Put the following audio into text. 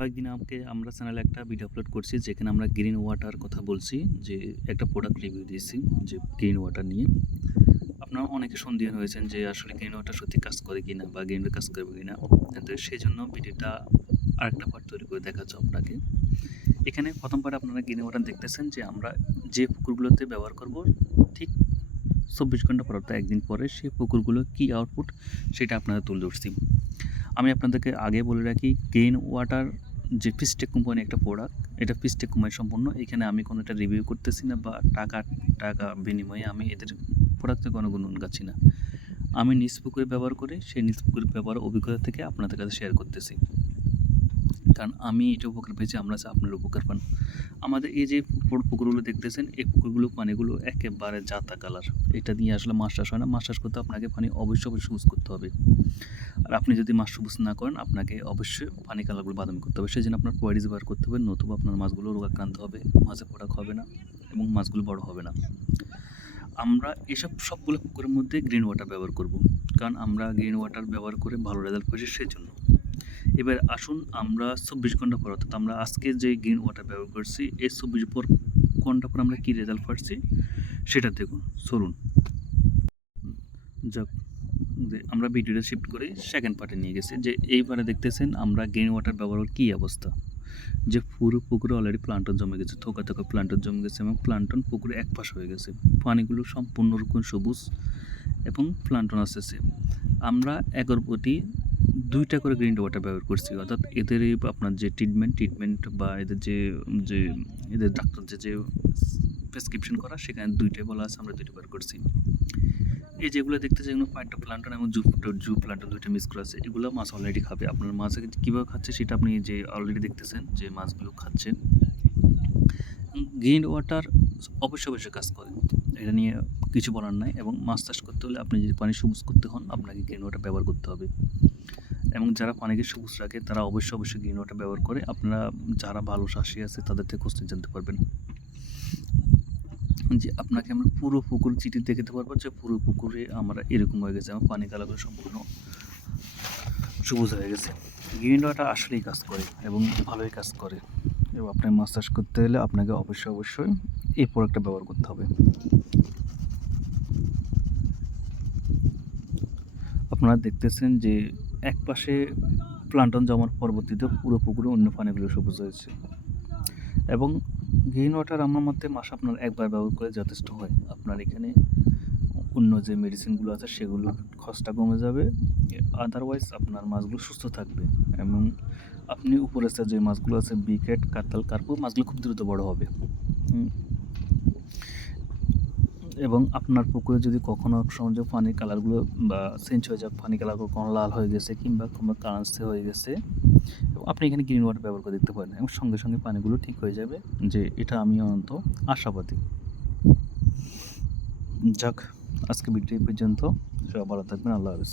কয়েকদিন আগে আমরা চ্যানেলে একটা ভিডিও আপলোড করছি যেখানে আমরা গ্রিন ওয়াটার কথা বলছি, যে একটা প্রোডাক্ট রিভিউ দিয়েছি যে গ্রিন ওয়াটার নিয়ে। আপনারা অনেকে সন্দিহান হয়েছেন যে আসলে গ্রিন ওয়াটার সত্যি কাজ করে কিনা বা গ্রিন ওয়াটার কাজ করবে কিনা। তো সেই জন্য ভিডিওটা আরেকটা পার্ট তৈরি করে দেখাচ্ছি আপনাকে। এখানে প্রথম পার্টে আপনারা গ্রিন ওয়াটার দেখতেছেন যে আমরা যে পুকুরগুলোতে ব্যবহার করব, ঠিক 24 ঘন্টা পর অর্থাৎ একদিন পরে সেই পুকুরগুলো কী আউটপুট সেটা আপনারা তুলে ধরছি। আমি আপনাদেরকে আগে বলে রাখি, গ্রিন ওয়াটার যে ফিস্টেক কোম্পানি একটা প্রোডাক্ট, এটা ফিস্টেক কোম্পানি সম্পূর্ণ। এখানে আমি কোনো একটা রিভিউ করতেছি না বা টাকা টাকা বিনিময়ে আমি এদের প্রোডাক্টের কোনো গুণগান গাচ্ছি না। আমি নিজ পুকুরে ব্যবহার করে সেই নিজ পুকুরে ব্যবহারের অভিজ্ঞতা থেকে আপনাদের কাছে শেয়ার করতেছি, কারণ আমি এটা উপকার পেয়েছি, আমরা আপনার উপকার পান। আমাদের এই যে পুকুরগুলো দেখতেছেন, এই পুকুরগুলো পানিগুলো একেবারে জাতা কালার। এটা দিয়ে আসলে মাছ চাষ হয় না। মাছ চাষ করতে আপনাকে পানি অবশ্যই সবুজ করতে হবে। আর আপনি যদি মাছ সবুজ না করেন, আপনাকে অবশ্যই পানি কালারগুলো বাদামি করতে হবে। সেই জন্য আপনার পয়েডিস ব্যবহার করতে হবে, নতুবা আপনার মাছগুলো রোগাক্রান্ত হবে, মাছে প্রোডাক্ট হবে না এবং মাছগুলো বড় হবে না। আমরা এসব সবগুলো পুকুরের মধ্যে গ্রিন ওয়াটার ব্যবহার করব, কারণ আমরা গ্রিন ওয়াটার ব্যবহার করে ভালো রেজাল্ট পেয়েছি সেই জন্য। এবার আসুন আমরা 24 ঘন্টা পর, অর্থাৎ আমরা আজকে যে গ্রিন ওয়াটার ব্যবহার করছি এই 24 ঘন্টা পর আমরা কী রেজাল্ট পাচ্ছি সেটা দেখুন। চলুন যাক, আমরা ভিডিওটা শিফট করে সেকেন্ড পার্টে নিয়ে গেছি। যে এইবারে দেখতেছেন আমরা গ্রিন ওয়াটার ব্যবহার কী অবস্থা, যে পুরো পুকুরে অলরেডি প্লান্টন জমে গেছে, থোকা থোকা প্লান্টন জমে গেছে এবং প্লান্টন পুকুরে একপাশ হয়ে গেছে। পানিগুলো সম্পূর্ণরূপে সবুজ এবং প্লান্টন আসতেছে। আমরা একর প্রতি 2টা করে গ্রিন ওয়াটার ব্যবহার করছি, অর্থাৎ এদের আপনার যে ট্রিটমেন্ট বা এদের যে যে এদের ডাক্তার যে প্রেসক্রিপশন করা, সেখানে 2টাই বলা আছে, আমরা 2টা ব্যবহার করছি। এই যেগুলো দেখতে যেগুলো ফাইটো প্লান্টন এবং জু প্লান্টন 2টা মিক্স করা আছে, এগুলো মাছ অলরেডি খাবে। আপনার মাছ কীভাবে খাচ্ছে সেটা আপনি যে অলরেডি দেখতেছেন যে মাছগুলো খাচ্ছে। গ্রিন ওয়াটার অবশ্যই কাজ করে, এটা নিয়ে কিছু বলার নাই। এবং মাছ চাষ করতে হলে আপনি যদি পানি সবুজ করতে হন, আপনাকে গ্রিন ওয়াটার ব্যবহার করতে হবে। এবং যারা পানিকে সবুজ রাখে তারা অবশ্যই গ্রিন ওয়াটার ব্যবহার করে। আপনারা যারা ভালো চাষি আছে তাদের থেকে কোশ্চেন জানতে পারবেন যে আপনাকে আমরা পুরো পুকুর চিঠি দেখাতে পারবো যে পুরো পুকুরে আমরা এরকম হয়ে গেছে, আমার পানি কালারগুলো সম্পূর্ণ সবুজ হয়ে গেছে। গ্রিন ওয়াটার আসলেই কাজ করে এবং ভালোই কাজ করে। এবং আপনার মাছ চাষ করতে হলে আপনাকে অবশ্যই এই প্রোডাক্টটা ব্যবহার করতে হবে। আপনারা দেখতেছেন যে এক পাশে প্লান্টন জমার পরবর্তীতে পুরো পুকুরে অন্য পানিগুলো সবুজ হয়েছে। এবং গ্রিন ওয়াটার আমার মতে মাসে আপনার একবার ব্যবহার করে যথেষ্ট হয়। আপনার এখানে অন্য যে মেডিসিনগুলো আছে সেগুলোর খরচটা কমে যাবে, আদারওয়াইজ আপনার মাছগুলো সুস্থ থাকবে। এবং আপনি উপরে যে মাছগুলো আছে বিকেট, কাতল, কার্পু, মাছগুলো খুব দ্রুত বড় হবে। এবং আপনার পুকুরে যদি কখনো সময় পানির কালারগুলো বা চেঞ্জ হয়ে যায়, পানি কালারগুলো কখনো লাল হয়ে গেছে কিংবা কোনো কালারসে হয়ে গেছে, এবং আপনি এখানে গ্রিন ওয়াটার ব্যবহার করে দেখতে পারেন এবং সঙ্গে পানিগুলো ঠিক হয়ে যাবে। যে এটা আমি অন্তত আশাবাদী। যাক, আজকে ভিডিও পর্যন্ত। সবাই ভালো থাকবেন। আল্লাহ হাফেজ।